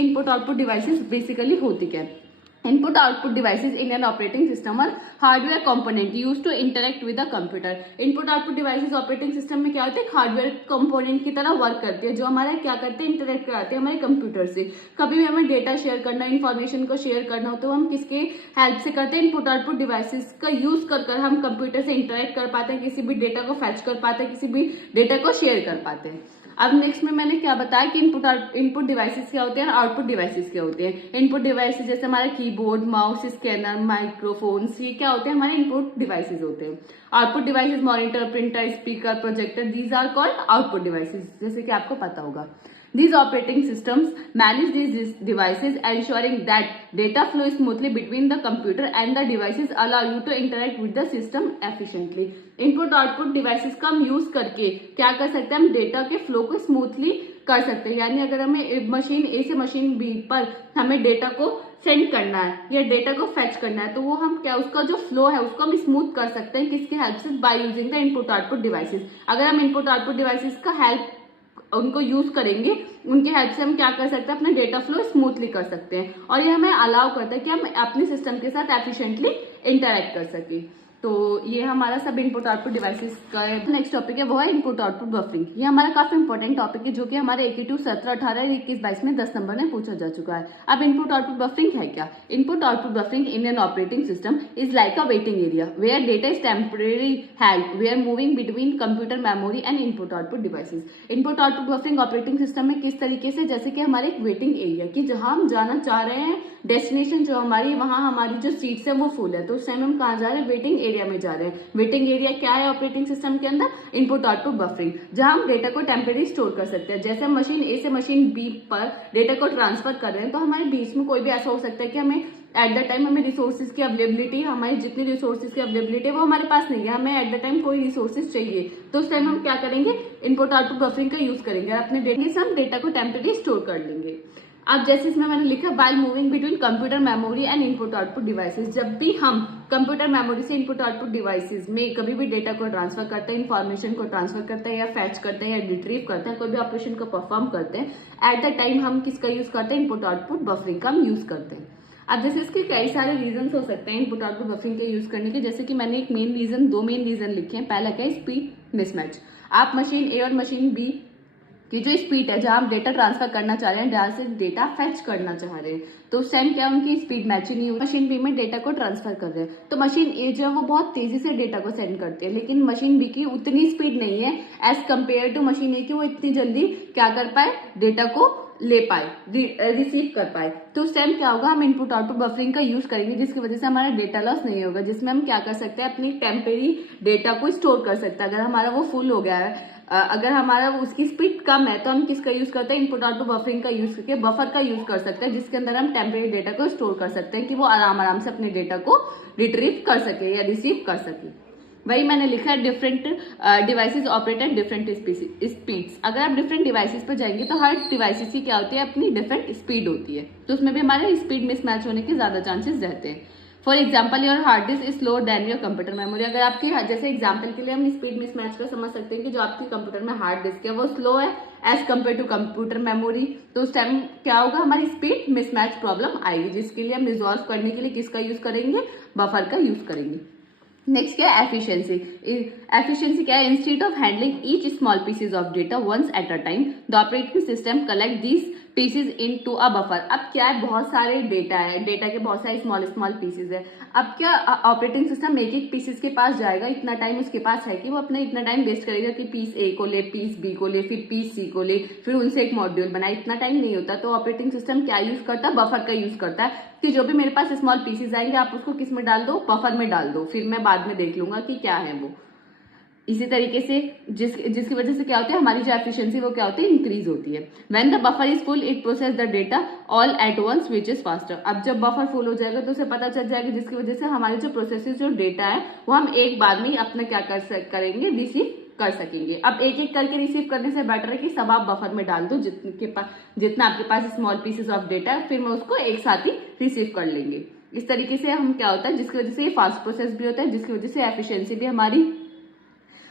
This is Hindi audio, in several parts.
इनपुट आउटपुट डिवाइसेस बेसिकली होती क्या है? Input output devices in an operating system are hardware component used to interact with the computer. Input output devices operating system में क्या होते हैं? हार्डवेयर कंपोनेंट की तरह वर्क करती है, जो हमारे क्या करते हैं, इंटरेक्ट कराते हैं हमारे कंप्यूटर से। कभी भी हमें डेटा शेयर करना, इन्फॉर्मेशन को शेयर करना हो तो हम किसके हेल्प से करते हैं? इनपुट आउटपुट डिवाइसेस का यूज कर हम कंप्यूटर से इंटरेक्ट कर पाते हैं, किसी भी डेटा को फैच कर पाते हैं, किसी भी डेटा को शेयर कर पाते हैं। अब नेक्स्ट में मैंने क्या बताया कि इनपुट डिवाइसेस क्या होते हैं और आउटपुट डिवाइसेस क्या होते हैं। इनपुट डिवाइसेस जैसे हमारा कीबोर्ड, माउस, स्कैनर, माइक्रोफोन्स, ये क्या होते हैं? हमारे इनपुट डिवाइसेस होते हैं। Output devices monitor, printer, speaker, projector, these are called output devices, जैसे कि आपको पता होगा। These operating systems manage these devices, ensuring that data flow smoothly between the computer and the devices, allow you to interact with the system efficiently. Input output devices का हम यूज करके क्या कर सकते हैं? हम डेटा के फ्लो को स्मूथली कर सकते हैं। यानी अगर हमें मशीन ए से मशीन बी पर हमें डेटा को सेंड करना है या डेटा को फेच करना है, तो वो हम क्या, उसका जो फ्लो है उसको हम स्मूथ कर सकते हैं। किसके हेल्प से? By using the input output devices. अगर हम इनपुट आउटपुट डिवाइसेस का हेल्प उनको यूज करेंगे, उनके हेल्प से हम क्या कर सकते हैं? अपना डेटा फ्लो स्मूथली कर सकते हैं, और ये हमें अलाउ करता है कि हम अपने सिस्टम के साथ एफिशिएंटली इंटरेक्ट कर सके। तो ये हमारा सब इनपुट आउटपुट डिवाइसेस का नेक्स्ट टॉपिक है, वो है इनपुट आउटपुट बफरिंग। ये हमारा काफी इंपॉर्टेंट टॉपिक है, जो कि हमारे 82, 17, 18, 21, 22 में 10 नंबर में पूछा जा चुका है। अब इनपुट आउटपुट बफरिंग है क्या? Input output buffering in an operating system is like a waiting area where data is temporary held we are moving between computer memory and input output devices. Input output buffering operating system में किस तरीके से, जैसे कि हमारे एक वेटिंग एरिया की जहां हम जाना चाह रहे हैं, डेस्टिनेशन जो हमारी, वहां हमारी जो सीट्स है वो फुल है, तो उस टाइम हम कहाँ जा रहे हैं? वेटिंग एरिया में जा रहे हैं। वेटिंग एरिया क्या है ऑपरेटिंग सिस्टम के अंदर? इनपुट आउटपुट बफरिंग, जहां हम डेटा को टेम्परेरी स्टोर कर सकते हैं। जैसे हम मशीन ए से मशीन बी पर डेटा को ट्रांसफर कर रहे हैं, तो हमारे बीच में कोई भी ऐसा हो सकता है कि हमें एट द टाइम हमें रिसोर्सेज की अवेलेबिलिटी, हमारी जितनी रिसोर्सेज की अवेलेबिलिटी है वो हमारे पास नहीं है, हमें एट द टाइम कोई रिसोर्सेज चाहिए, तो उस टाइम हम क्या करेंगे? इनपुट आउटपुट बफरिंग का यूज करेंगे, अपने डेटा से हम डेटा को टेम्परेरी स्टोर कर लेंगे। अब जैसे इसमें मैंने लिखा by moving between computer memory and input output devices, जब भी हम कंप्यूटर मेमोरी से इनपुट आउटपुट डिवाइसेस में कभी भी डेटा को ट्रांसफर करते हैं, इन्फॉर्मेशन को ट्रांसफर करते हैं या फैच करते हैं या रिट्रीव करते हैं, कोई भी ऑपरेशन को परफॉर्म करते हैं, एट द टाइम हम किसका यूज करते हैं? इनपुट आउटपुट बफरिंग का हम यूज करते हैं। अब जैसे इसके कई सारे रीजन हो सकते हैं इनपुट आउटपुट बफरिंग के यूज करने के, जैसे कि मैंने एक मेन रीजन, दो मेन रीजन लिखे हैं। पहला क्या है? Speed mismatch. आप मशीन ए और मशीन बी की जो स्पीड है, जहां हम डेटा ट्रांसफर करना चाह रहे हैं, जहां से डेटा फैच करना चाह रहे हैं, तो उस टाइम क्या उनकी स्पीड मैचिंग नहीं हुई, मशीन बी में डेटा को ट्रांसफर कर रहे हैं, तो मशीन ए जो है वो बहुत तेजी से डेटा को सेंड करती है, लेकिन मशीन बी की उतनी स्पीड नहीं है एज कम्पेयर टू मशीन ए की, वो इतनी जल्दी क्या कर पाए? डेटा को ले पाए, रिसीव कर पाए। तो उस टाइम क्या होगा? हम इनपुट आउटपुट बफरिंग का यूज करेंगे, जिसकी वजह से हमारा डेटा लॉस नहीं होगा, जिसमें हम क्या कर सकते हैं? अपनी टेम्परेरी डेटा को स्टोर कर सकते हैं। अगर हमारा वो फुल हो गया है, अगर हमारा उसकी स्पीड कम है, तो हम किसका यूज करते हैं? इनपुट आउटपुट बफरिंग का यूज करके बफर का यूज कर सकते हैं, जिसके अंदर हम टेम्परेरी डेटा को स्टोर कर सकते हैं कि वो आराम से अपने डेटा को रिट्रीव कर सके या रिसीव कर सके। वही मैंने लिखा है, different devices operate at different speeds. अगर आप डिफरेंट डिवाइसेस पर जाएंगे तो हर डिवाइसेस की क्या होती है? अपनी डिफरेंट स्पीड होती है, तो उसमें भी हमारे स्पीड मिसमैच होने के ज्यादा चांसेस रहते हैं। For example, your hard disk is slower then your computer memory. अगर आपकी, जैसे एग्जाम्पल के लिए हम स्पीड मिसमैच का समझ सकते हैं कि जो आपकी कंप्यूटर में हार्ड डिस्क है वो स्लो है as compare to computer memory, तो उस टाइम क्या होगा? हमारी स्पीड मिसमैच प्रॉब्लम आएगी, जिसके लिए हम रिजॉल्व करने के लिए किसका यूज करेंगे? बफर का यूज करेंगे। नेक्स्ट क्या है? एफिशिएंसी। एफिशिएंसी क्या है? Instead of handling each small pieces of data once at a time, the operating system collect these pieces into a buffer. अब क्या है? बहुत सारे डेटा है, डेटा के बहुत सारे स्मॉल पीसेज है। अब क्या ऑपरेटिंग सिस्टम एक एक पीसेज के पास जाएगा, इतना टाइम उसके पास है कि वो अपना इतना टाइम वेस्ट करेगा कि पीस ए को ले, पीस बी को ले, फिर पीस सी को ले, फिर उनसे एक मॉड्यूल बनाए, इतना टाइम नहीं होता। तो ऑपरेटिंग सिस्टम क्या यूज करता है? बफर का यूज करता है कि जो भी मेरे पास स्मॉल पीसेज आएंगे आप उसको किस में डाल दो? बफर में डाल दो, फिर मैं बाद में देख लूंगा कि क्या है वो। इसी तरीके से जिसकी वजह से क्या होती है? हमारी जो एफिशिएंसी वो क्या होती है? इंक्रीज होती है। When the buffer is full it process the data all at ones which is faster. अब जब बफर फुल हो जाएगा तो उसे पता चल जाएगा, जिसकी वजह से हमारी जो प्रोसेसेस, जो डेटा है वो हम एक बार में ही अपना क्या करेंगे? रिसीव कर सकेंगे। अब एक एक करके रिसीव करने से बेटर है कि सब आप बफर में डाल दो, जितना आपके पास स्मॉल पीसेस ऑफ डेटा है, फिर मैं उसको एक साथ ही रिसीव कर लेंगे। इस तरीके से हम क्या होता है, जिसकी वजह से ये फास्ट प्रोसेस भी होता है, जिसकी वजह से एफिशिएंसी भी हमारी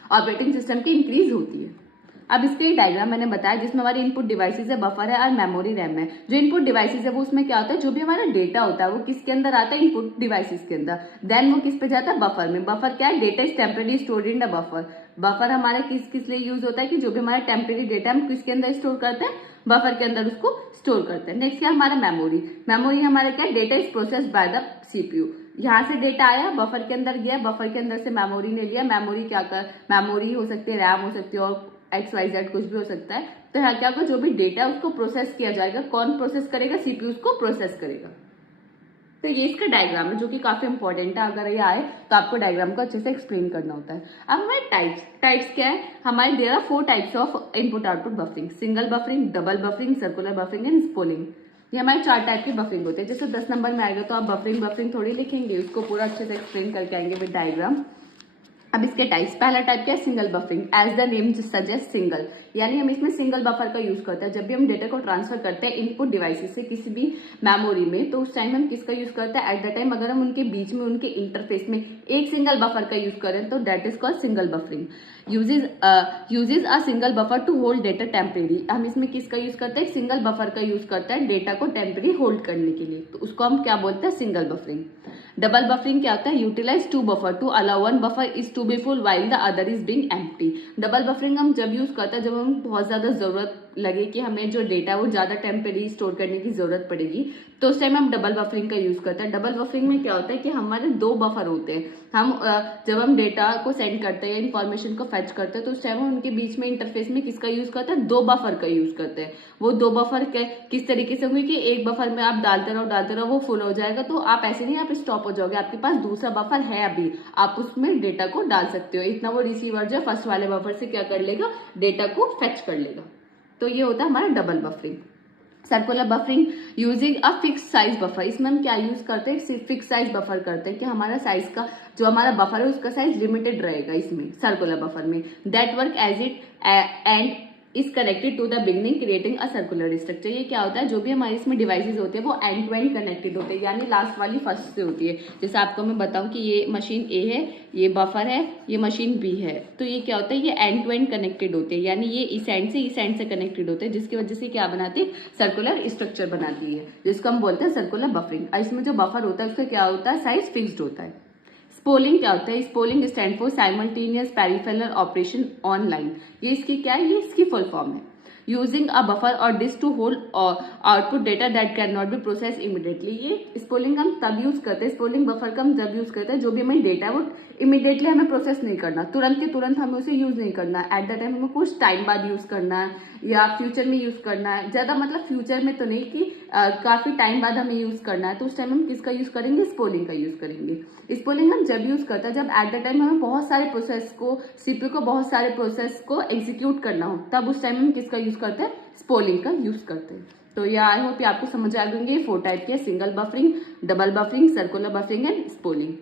ऑपरेटिंग सिस्टम की इंक्रीज होती है। अब इसके डायग्राम मैंने बताया जिसमें हमारी इनपुट डिवाइसेज है, बफर है और मेमोरी रैम है। जो इनपुट डिवाइसेज है वो उसमें क्या होता है, जो भी हमारा डेटा होता है वो किसके अंदर आता है, इनपुट डिवाइसेज के अंदर। देन वो किस पे जाता है, बफर में। बफर क्या है, data is temporary stored in the buffer. Buffer हमारा किस लिए यूज होता है कि जो भी हमारा टेम्परेरी डेटा हम किसके अंदर स्टोर करते हैं, बफर के अंदर उसको स्टोर करते हैं। नेक्स्ट क्या हमारा मेमोरी। मेमोरी हमारा क्या, data is processed by the CPU. यहाँ से डेटा आया, बफर के अंदर गया, बफर के अंदर से मेमोरी ने लिया। मेमोरी क्या कर, मेमोरी हो सकती है, रैम हो सकती है और XYZ कुछ भी हो सकता है। तो यहाँ क्या होगा, जो भी डेटा है उसको प्रोसेस किया जाएगा। कौन प्रोसेस करेगा, सीपीयू उसको प्रोसेस करेगा। तो ये इसका डायग्राम है जो कि काफी इंपॉर्टेंट है। अगर ये आए तो आपको डायग्राम को अच्छे से एक्सप्लेन करना होता है। अब हमारे टाइप्स क्या है, हमारे there are 4 types of input output buffering, single buffering, double buffering, circular buffering and spooling. ये हमारे 4 टाइप की बफरिंग होते हैं। जैसे 10 नंबर में आएगा तो आप बफरिंग थोड़ी लिखेंगे, उसको पूरा अच्छे से एक्सप्लेन करके आएंगे विद डायग्राम। अब इसके टाइप्स, पहला टाइप क्या है, single buffering. As the name suggest single, यानी हम इसमें सिंगल बफर का यूज करते हैं। जब भी हम डेटा को ट्रांसफर करते हैं इनपुट डिवाइसेस से किसी भी मेमोरी में, तो उस टाइम हम किसका यूज करते हैं, एट द टाइम अगर हम उनके बीच में उनके इंटरफेस में एक सिंगल बफर का यूज करें तो that is called single buffering. Uses a single buffer to hold data temporary. हम इसमें किसका यूज करते हैं, सिंगल बफर का यूज करते हैं डेटा को टेम्परेरी होल्ड करने के लिए, तो उसको हम क्या बोलते हैं, सिंगल बफरिंग। डबल बफरिंग क्या होता है, utilize 2 buffer to allow 1 buffer is to be full while the other is being empty. Double buffering हम जब यूज करते हैं जब हम बहुत ज्यादा जरूरत लगे कि हमें जो डेटा है वो ज्यादा टेम्परेरी स्टोर करने की जरूरत पड़ेगी, तो उस टाइम हम डबल बफरिंग का यूज करते हैं। डबल बफरिंग में क्या होता है कि हमारे 2 बफर होते हैं। हम जब हम डेटा को सेंड करते हैं या इन्फॉर्मेशन को फेच करते हैं तो उस टाइम हम उनके बीच में इंटरफेस में किसका यूज करते हैं, 2 बफर का यूज करते हैं। वो 2 बफर किस तरीके से होंगे कि एक बफर में आप डालते रहो वो फुल हो जाएगा, तो आप ऐसे नहीं आप स्टॉप हो जाओगे, आपके पास दूसरा बफर है अभी, आप उसमें डेटा को डाल सकते हो। इतना वो रिसीवर जो फर्स्ट वाले बफर से क्या कर लेगा, डेटा को फेच कर लेगा। तो ये होता है हमारा double buffering. Circular buffering using a fix size buffer. इसमें हम क्या यूज करते हैं, फिक्स साइज बफर करते हैं कि हमारा साइज का जो हमारा बफर है उसका साइज लिमिटेड रहेगा इसमें सर्कुलर बफर में। That work as it end is connected to the beginning creating a circular structure. ये क्या होता है, जो भी हमारे इसमें डिवाइसेज होते हैं वो एंड टू एंड कनेक्टेड होते हैं, यानी लास्ट वाली फर्स्ट से होती है। जैसे आपको मैं बताऊं कि ये मशीन ए है, ये बफर है, ये मशीन बी है, तो ये क्या होता है, ये एंड टू एंड कनेक्टेड होते हैं, यानी ये इस एंड से कनेक्टेड होते हैं, जिसकी वजह से क्या बनाती है, सर्कुलर स्ट्रक्चर बनाती है, जिसको हम बोलते हैं सर्कुलर बफरिंग। इसमें जो बफर होता है उसका क्या होता है, साइज फिक्स्ड होता है। स्पोलिंग क्या होता है, spooling stand for simultaneous peripheral operation online. ये इसकी क्या है, ये इसकी फुल फॉर्म है। यूजिंग अ बफर और disk to hold output data that can not be process immediately. ये स्पोलिंग हम तब यूज करते हैं, स्पोलिंग बफर का हम जब यूज करते हैं जो भी हमें डेटा है वो इमीडिएटली हमें प्रोसेस नहीं करना, तुरंत के तुरंत हमें उसे यूज नहीं करना, एट द टाइम हमें कुछ टाइम बाद यूज करना है या फ्यूचर में यूज करना है। ज्यादा मतलब फ्यूचर में तो नहीं कि काफी टाइम बाद हमें यूज करना है, तो उस टाइम हम किसका यूज करेंगे, स्पोलिंग का यूज करेंगे। स्पोलिंग हम जब यूज करते हैं जब एट द टाइम हमें बहुत सारे प्रोसेस को, सीपीयू को बहुत सारे प्रोसेस को एग्जीक्यूट करना हो, तब उस टाइम हम किसका यूज करते हैं, स्पोलिंग का यूज करते हैं। तो ये आई होप आपको समझ आ गएंगे 4 टाइप के, single buffering, double buffering, circular buffering and स्पोलिंग।